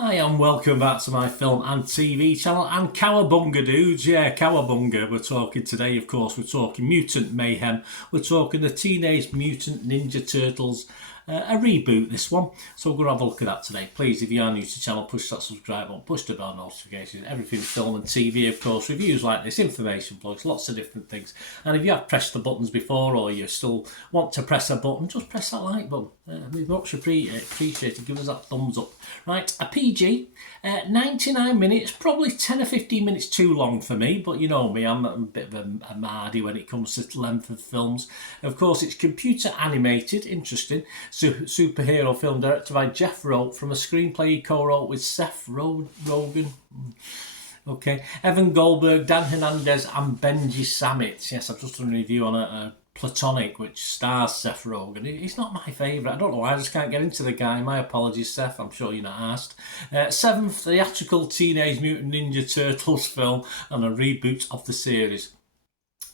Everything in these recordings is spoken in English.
Hi and welcome back to my film and TV channel and Cowabunga dudes. Yeah, Cowabunga. We're talking today, of course, we're talking Mutant Mayhem. We're talking the Teenage Mutant Ninja Turtles, a reboot this one. So we're going to have a look at that today. Please, if you are new to the channel, push that subscribe button, push the bell notifications, everything film and TV, of course, reviews like this, information blogs, lots of different things. And if you have pressed the buttons before or you still want to press a button, just press that like button. We'd much appreciate it. Give us that thumbs up. Right, a PG, 99 minutes, probably 10 or 15 minutes too long for me, but you know me, I'm a bit of a mardy when it comes to length of films. Of course, it's computer animated, interesting, superhero film directed by Jeff Rowe from a screenplay he co-wrote with Seth Rogen. Okay, Evan Goldberg, Dan Hernandez and Benji Samit. Yes, I've just done a review on a Platonic, which stars Seth Rogen. He's not my favourite. I don't know why, I just can't get into the guy. My apologies, Seth. I'm sure you're not asked. Seventh theatrical Teenage Mutant Ninja Turtles film and a reboot of the series.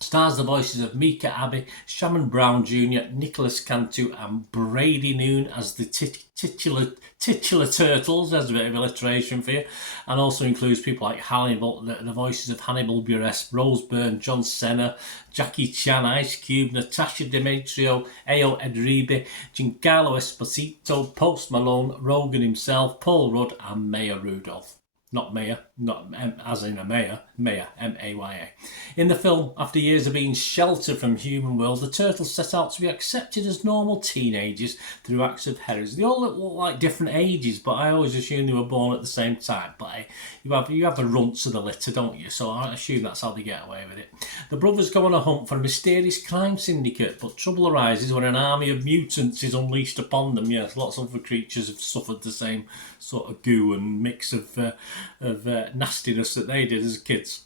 Stars the voices of Mika Abbey, Shannon Brown Jr., Nicholas Cantu and Brady Noon as the titular Turtles. There's a bit of alliteration for you. And also includes people like Hannibal, the voices of Hannibal Buress, Rose Byrne, John Cena, Jackie Chan, Ice Cube, Natasha Demetrio, Ayo Edribe, Giancarlo Esposito, Post Malone, Rogan himself, Paul Rudd and Maya Rudolph. Not Maya, not as in a mayor, Maya, M-A-Y-A. In the film, after years of being sheltered from human world, the turtles set out to be accepted as normal teenagers through acts of heroism. They all look like different ages, but I always assume they were born at the same time. But you have the runts of the litter, don't you? So I assume that's how they get away with it. The brothers go on a hunt for a mysterious crime syndicate, but trouble arises when an army of mutants is unleashed upon them. Yes, lots of other creatures have suffered the same sort of goo and mix of nastiness that they did as kids.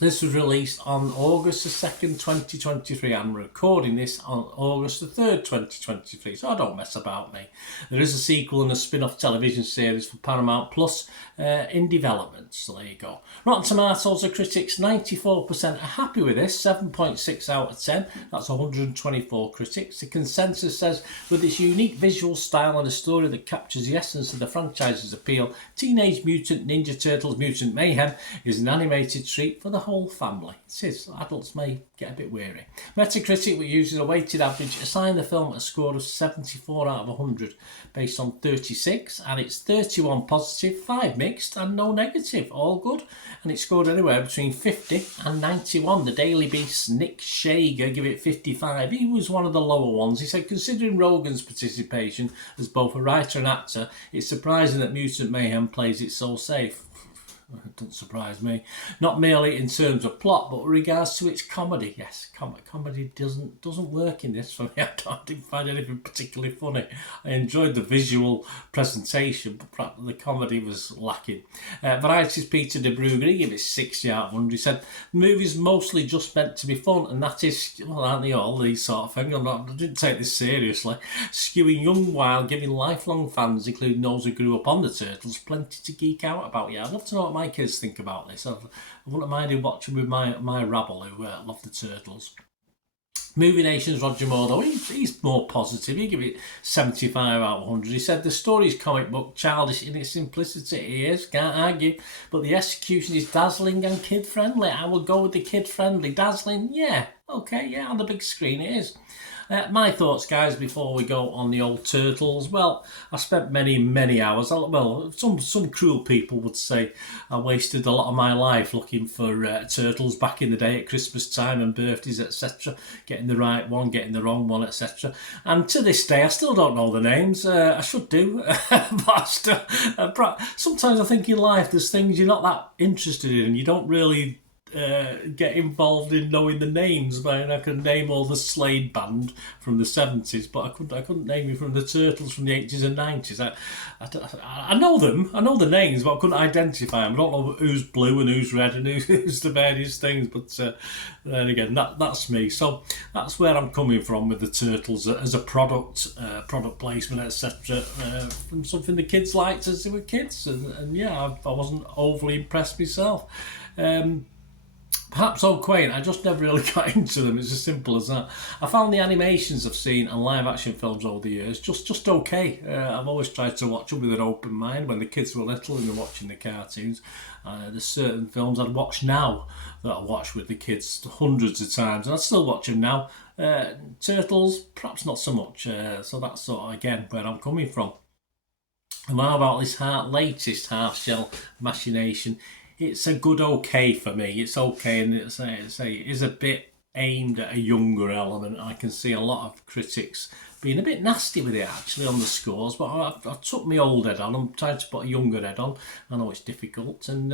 This was released on August the 2nd, 2023. I'm recording this on August the 3rd, 2023, so I don't mess about me. There is a sequel and a spin-off television series for Paramount Plus in development, so there you go. Rotten Tomatoes, the critics, 94% are happy with this, 7.6 out of 10. That's 124 critics. The consensus says, with its unique visual style and a story that captures the essence of the franchise's appeal, Teenage Mutant Ninja Turtles Mutant Mayhem is an animated treat for the whole family. It is. Adults may get a bit weary. Metacritic, which uses a weighted average, assigned the film a score of 74 out of 100 based on 36, and it's 31 positive, 5 mixed and no negative. All good. And it scored anywhere between 50 and 91. The Daily Beast's Nick Shager give it 55. He was one of the lower ones. He said, considering Rogan's participation as both a writer and actor, it's surprising that Mutant Mayhem plays it so safe. It doesn't surprise me. Not merely in terms of plot, but with regards to its comedy. Yes, comedy doesn't work in this for me. I didn't find anything particularly funny. I enjoyed the visual presentation, but perhaps the comedy was lacking. Variety's Peter De Brugger, he gave it 60 out of 100. He said, the movie's mostly just meant to be fun, and that is, well, aren't they all, these sort of things? I didn't take this seriously. Skewing young while giving lifelong fans, including those who grew up on the Turtles, plenty to geek out about. Yeah, I'd love to know what my kids think about this. I wouldn't mind watching with my rabble who love the Turtles. Movie Nation's Roger Moore, though, he's more positive. He gave it 75 out of 100. He said the story is comic book, childish in its simplicity. It is, can't argue. But the execution is dazzling and kid-friendly. I will go with the kid-friendly. Dazzling, yeah. Okay, yeah, on the big screen it is. My thoughts, guys, before we go on the old Turtles. Well, I spent many hours. Well, some cruel people would say I wasted a lot of my life looking for Turtles back in the day at Christmas time and birthdays, etc. Getting the right one, getting the wrong one, etc. And to this day, I still don't know the names. I should do. But sometimes I think in life there's things you're not that interested in and you don't really get involved in knowing the names. I could name all the Slade band from the 70s, but I couldn't name you from the Turtles from the 80s and 90s. I know them, I know the names, but I couldn't identify them. I don't know who's blue and who's red and who's the various things, but then again, that's me. So that's where I'm coming from with the Turtles as a product placement, etc. From something the kids liked as they were kids, and yeah, I wasn't overly impressed myself. perhaps so quaint, I just never really got into them. It's as simple as that. I found the animations I've seen and live action films over the years just okay. I've always tried to watch them with an open mind when the kids were little and they're watching the cartoons. There's certain films I'd watch now that I watched with the kids hundreds of times, and I still watch them now. Turtles, perhaps not so much. So that's sort of, again, where I'm coming from. And how about this latest half shell machination? It's a good okay for me. It's okay, and it is a bit aimed at a younger element. I can see a lot of critics being a bit nasty with it actually on the scores, but I took my old head on. I'm trying to put a younger head on. I know it's difficult, and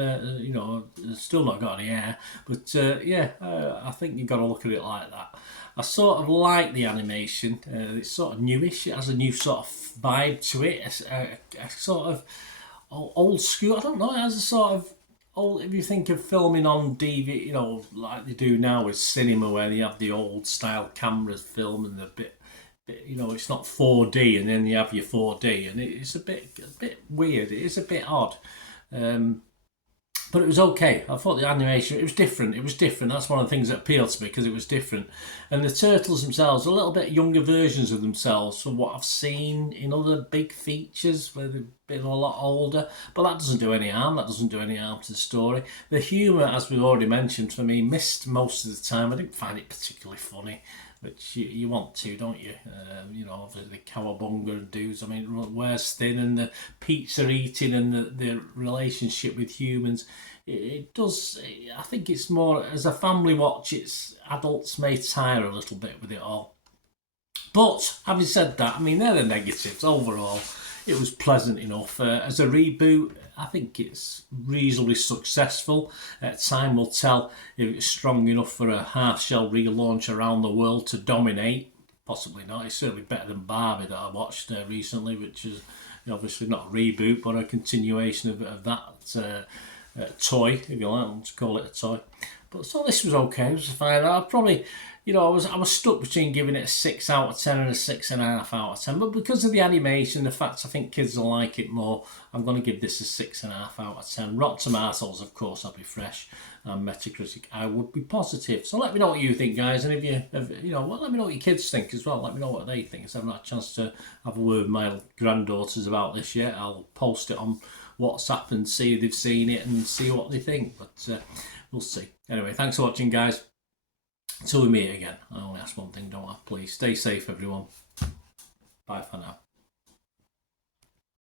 still not got any air, but I think you've got to look at it like that. I sort of like the animation. It's sort of newish. It has a new sort of vibe to it. A sort of old school. I don't know. It has a sort of old. If you think of filming on DVD, like they do now with cinema, where they have the old style cameras film and the bit. It's not 4D, and then you have your 4D, and it's a bit weird. It is a bit odd. But it was okay. I thought the animation, it was different. That's one of the things that appealed to me, because it was different. And the turtles themselves, a little bit younger versions of themselves from what I've seen in other big features where they've been a lot older. But that doesn't do any harm. That doesn't do any harm to the story. The humour, as we've already mentioned, for me, missed most of the time. I didn't find it particularly funny. Which you want to, don't you? The Cowabunga dudes. I mean, where's Thin and the pizza eating and the relationship with humans. It does. I think it's more as a family watch. It's adults may tire a little bit with it all. But having said that, I mean they're the negatives. Overall, it was pleasant enough. As a reboot, I think it's reasonably successful. Time will tell if it's strong enough for a half-shell relaunch around the world to dominate. Possibly not. It's certainly better than Barbie that I watched recently, which is obviously not a reboot, but a continuation of that toy, if you like. Let's call it a toy. But so this was okay. It was fine. I probably, I was stuck between giving it a 6 out of 10 and a 6.5 out of 10. But because of the animation, the fact I think kids will like it more, I'm going to give this a 6.5 out of 10. Rotten Tomatoes, of course, I'll be fresh. And Metacritic, I would be positive. So let me know what you think, guys. And if let me know what your kids think as well. Let me know what they think. So I haven't had a chance to have a word with my granddaughters about this yet. I'll post it on WhatsApp and see if they've seen it and see what they think. But we'll see. Anyway, thanks for watching, guys. Until we meet again, I only ask one thing, don't I? Please stay safe, everyone. Bye for now.